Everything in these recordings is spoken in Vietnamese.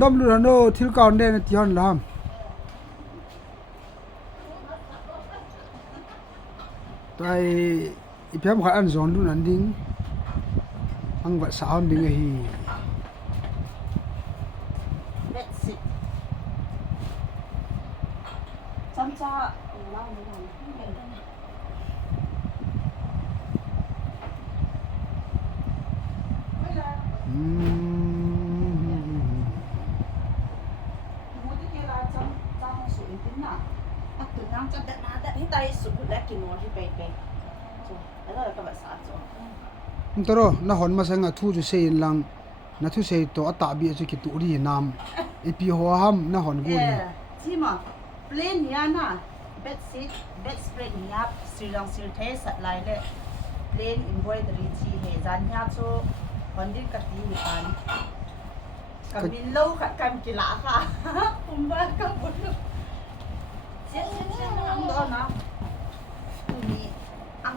ดอมลูรันโนทิลกาวน์เดนที่ฮันลามตัวอีเพียมขัดอันซอนดูนันดิ้งอังวัดสาวดิ้งไอ้ฮีเบ็ดสิจำจ้าเล่าไม่ทันเห็นได้ไหมมูที่เวลาจำสูงขึ้นน่ะอักถึงน้ำจะเด็ดน้ำเด็ดที่ไตสุดและกินนอนที่ไปแล้วเราก็แบบสะสมตลอดน่าหอนมาสังกัดทูจุเซียนลังน่าทูเซียตัวอัตตาบีจุกิตุรีนามอีพีหัวห้ามน่าหอนกูนี่ที่มาเพลนเนี่ยนะเบ็ดซีเบ็ดสเปรดเนี่ยสีรองสีเทสอะไรเลยเพลนอินบอยดรีที่เฮจันเนี่ยโซ่วันนี้กัดดีมีปันกับมินโลกับกันกีฬาค่ะผมบ้ากับบุญเสียอังโดนนะมีอัง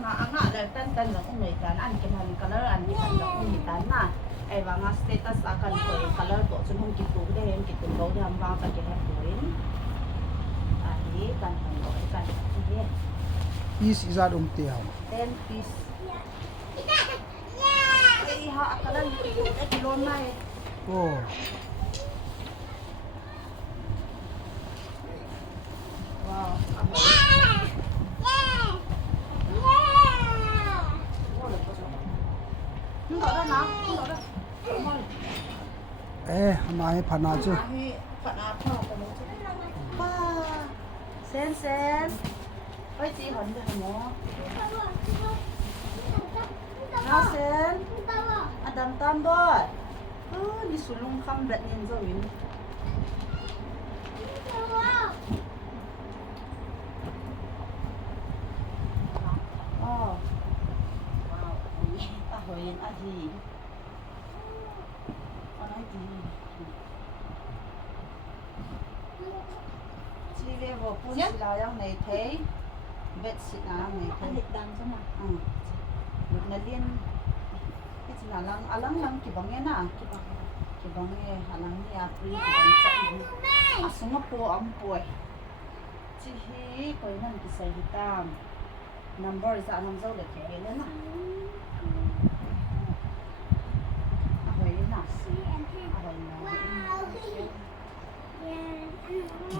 เลยเต้นหลังอุ้มเลยกันอันกินหันกันแล้วอันนี้กันหลังอุ้มกันนะไอ้วางสเตตัสอาการป่วยกันแล้วตัวจนห้องกินตัวได้เห็นกินตัวเราเนี่ยวางไปกินแค่ป่วยอันนี้กันหันต่อกันที่นี่อีสอีซาดุมเตียว10 piece iya akalan kilon na eh oh wow Không đổ ra nào, không đổ ra. Ê, mà hay phản nào chứ? Phản nào không có muốn chứ. Sen sen. Ôi chị hồn được hả mô? Nào sen. Adam tam bot. Đi sulung khăm bật nhìn rồi. Hồi anh gì anh nói gì chị về vô phun chị lao trong này thấy vết xịt nào này thấy lịch đằng chứ mà được là liên cái chị là lăng kỳ bằng nghe nè kỳ bằng nghe hà lăng nhà free kỳ bằng chạy xuống ngấp po ấm bồi chị hi coi nên cái xây tam number ra năm dâu để cái lên nè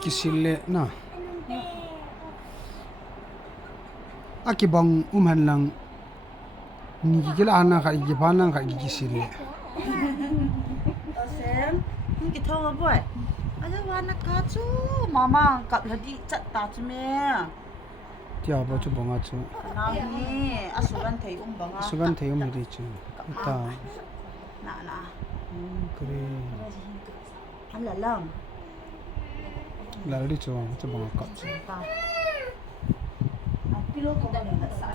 Kisile na akibang lang ni gigilana ka igibanan ka kisile Sen ki thong boy ada wana ka chu mama kap ladi chat ta chu me tia ba chu bonga chu na hi asugan thei banga sugan thei ri chu ta na kre am la lang la ri chu bonga ka pillow cover na sa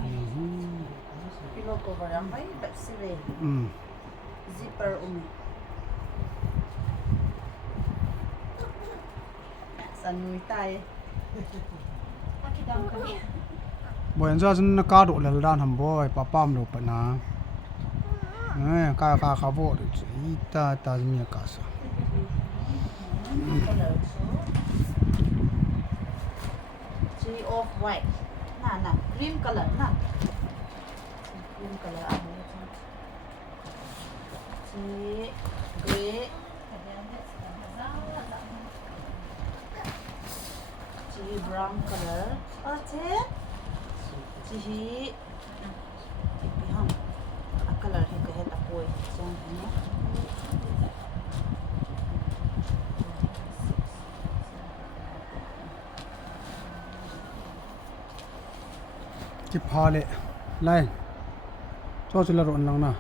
pillow cover ang may bedspread zipper sanui tai akidam kami boyan za jun na ka do lal dan ham boy papam lo pa na ka bo ri ta mi ka sa Tree of white na cream color na cream color ang tree gray tree brown color tree bihang a color hi ka heta poi song ni ki phale lai cho chu la ron lang na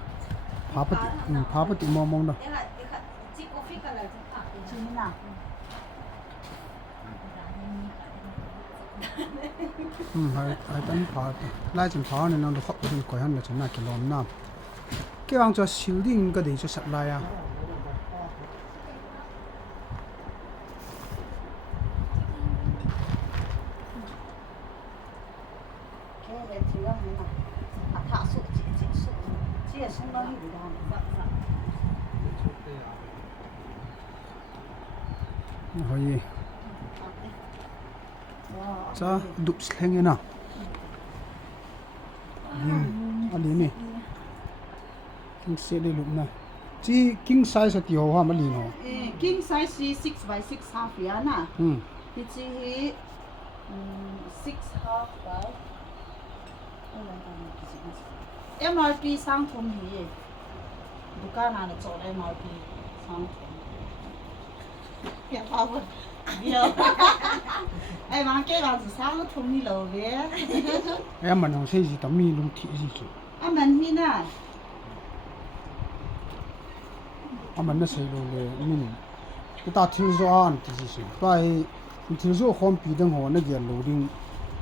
phapati mong da chi coffee color chi ni na hai tan pha lai chen pha ne nang do khop tin ko han la chen na kilom na ke wang cho shielding ka de cho sat la ya Hoi. Cha dup sleng ena. Ali ni. King se le lup na. Chi king size at yo ha mali no. King size 6 by 6 half ya na. Hi chi hi 6 half by MRP sang thum hi. Dukan ana chol MRP sang thum. Ya pa Yo. Ai mang cái là sang thum ni lo ve. Em mà nó xây gì tao mi luôn thị gì kì. Aman hi na. Aman nó xây luôn về mình. Cái ta thiếu do an thì gì. Tại thiếu do không bị đằng hồ nó giờ loading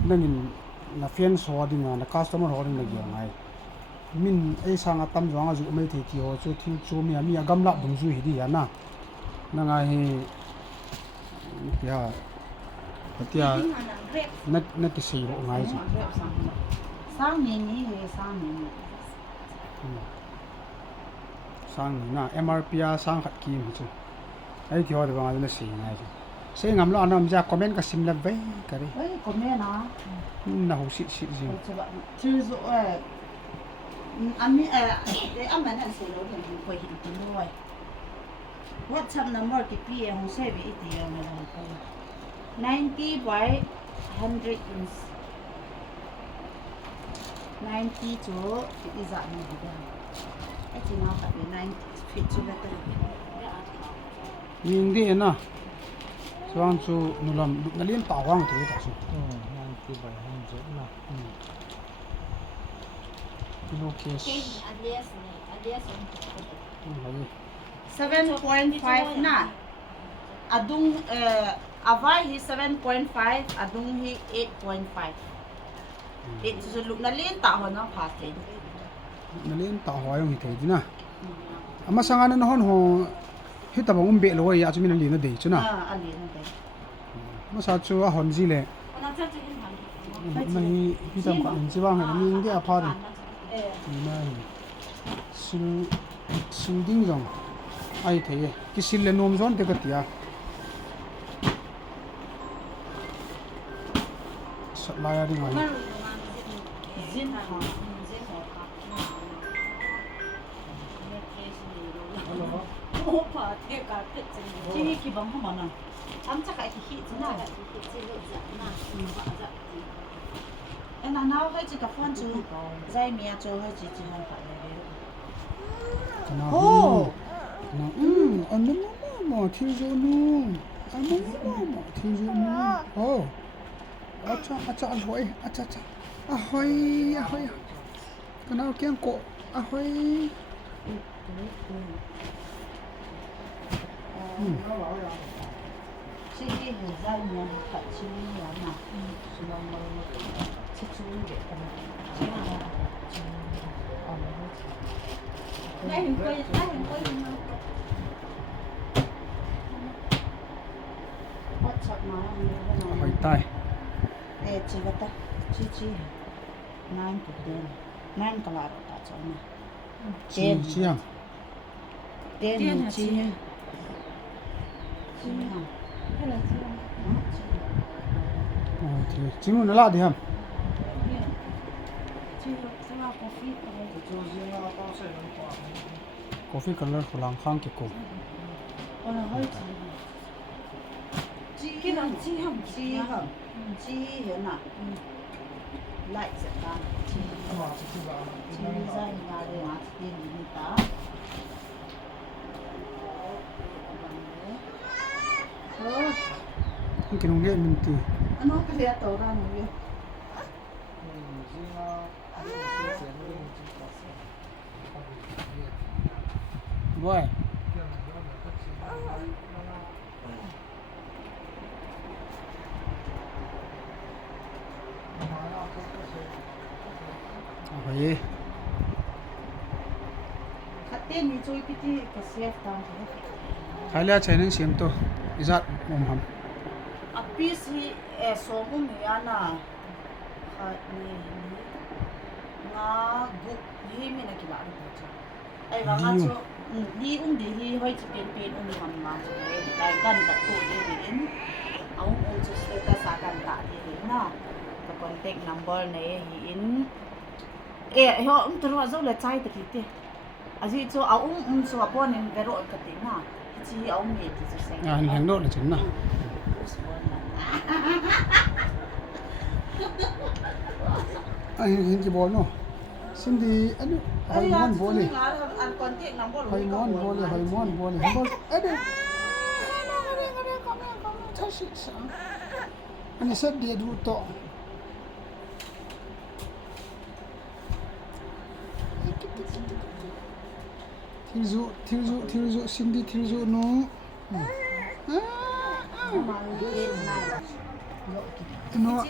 nó nhìn là fan số đi mà là customer holding là giờ ngay. Mình ai sang tâm doang azu mấy thế thì họ cho thiếu cho mi gam lap đồng duy đi na. Nó ngay ya. Tia nó cái xây rồi ngay chứ. Sang ni ni he sang ni. Sang na MRP sang khát kim chứ. Ấy thì họ được vào nó xây ngay chứ. Xây ngắm lo anh ra comment cái sim là vậy cái đấy. Ê comment à? Nào xịt gì. Chứ rồi anh mi để anh mình ăn xí lẩu thì mình quay hình tin rồi. WhatsApp number cái pi không sẽ bị ít nhiều mà là 90 by 100 inch. 90 chỗ thì dạng này thì đây. Cái gì nó phải 90 feet cho nó tới. Nhìn đi na. Soan su nulam nó liên tàu hoang thế ta su. 90 by 100 na. Okay. 7.5 na. Adung avai hi 7.5, adung hi 8.5. It so look na liên tạo ho nó phá thế. Nó liên tàu hoang thế chứ na. Ama sangan na hon ho hit ta bang be lo ya chu min li na de chu na. Anh liên đây. Ma sa chu a hon ji le. Mai hi tam ka ji wang ha min de a pha ri. Mai sul ding jong ai thế ki sil le nom zon te ka tia. Sat la ya ri mai. Zin ha. Chỉ khi bằng không mà nào, chăm chắc cái khi thế nào, em nào hay chỉ gặp phân chú, dây mía chú hay chỉ không phải là Ô, anh nó mà thiếu rồi nu, anh nó mà thiếu rồi nu. Ô, acha ahoy, acha, ahoy, cái nào kiêng cổ, ahoy. chỉ khi dây mía phải chỉ là nào, chỉ là một chỉ chú để đây hình quay bắt chặt nó Ahoy tai. chỉ có ta chỉ 9 của đen 9 cái là ta cho nó Chi à? đen chỉ Thì chỉ muốn nó là đi hả? Coffee color của làng khang cái cổ. cái làm chi hầm chi hiện à lại sẽ ta chi ra nhà để mà tiền đi ta Cái nông nghệ mình thì nó cái gì tàu ra nữa rồi. Vậy. khát tiền đi chơi cái gì cái xe ta Khai lẽ chạy nên xem to. Izat mồm hầm. a piece hi so mu mi ana kha ni nga gu hi mi na kila ri cha ai ba nga chu hi di hi hoi chi pen man ma chu dai kan ka tu de in au chu status sa kan ta de na ka contact number ne hi in ho tro zo le chai ta ki te aji chu au chu apon in vero ka te na chi au me ti chu se anh hàng độ là chính nào anh hình cái bol nó xin đi anh hỏi món bol đi an contact number hỏi món bol đi hỏi món bol đi bol anh đi anh sẽ đi đủ to thiếu dụ xin đi thiếu dụ nó nó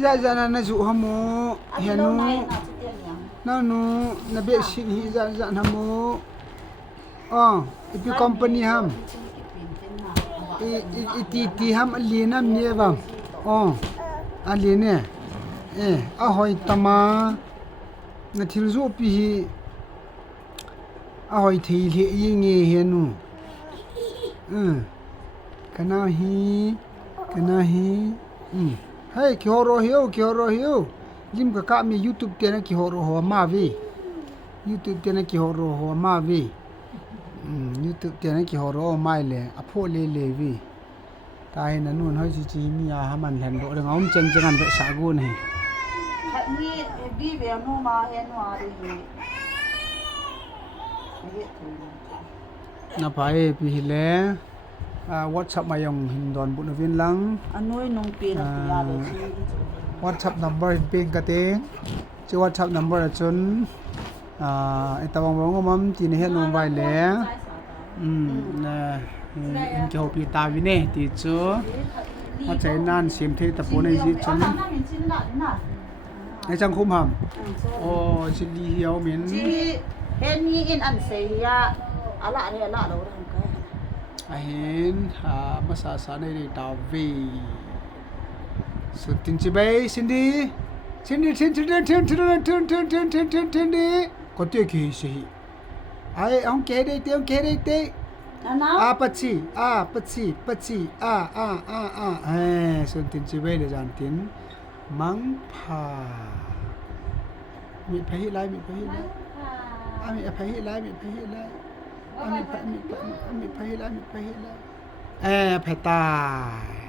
ra ra nó dụ hâm mộ hè nó nó biết xin hi ra ra hâm mộ if company ham ti ham alien nam nie bang alien ne ahoi tama na thil zo pi hi ahoi thei le yinge henu kana hi hey ki horo hiu lim ka mi youtube te na ki horo ho ma vi youtube te na ki horo ho ma vi youtube te na ki horo mai le a pho le vi tai na nun hoi chi mi a haman hen do le ngom cheng an be sa gu nei ni bi ve no ma he no ari na pai pi le WhatsApp mayong hindon bu vin lang anoi nong pe na ya le chi WhatsApp number in ping ka te chi WhatsApp number a chun itawang bang mam ti ne he no vai le na in ki hopi ta vi ne ti chu ma chai nan sim the ta po nei ji chun ai chang khum ham chi li hiao min chi hen ni in an se ya ala lo rang ka a hen masa sa nei ri ta vi su tin chi bai sindi đi có tiêu kỳ gì ai ông kể đây tê na pachi xuân tin chi bai để dàn tin mắng pa mi phải lại mi phải lại phải tài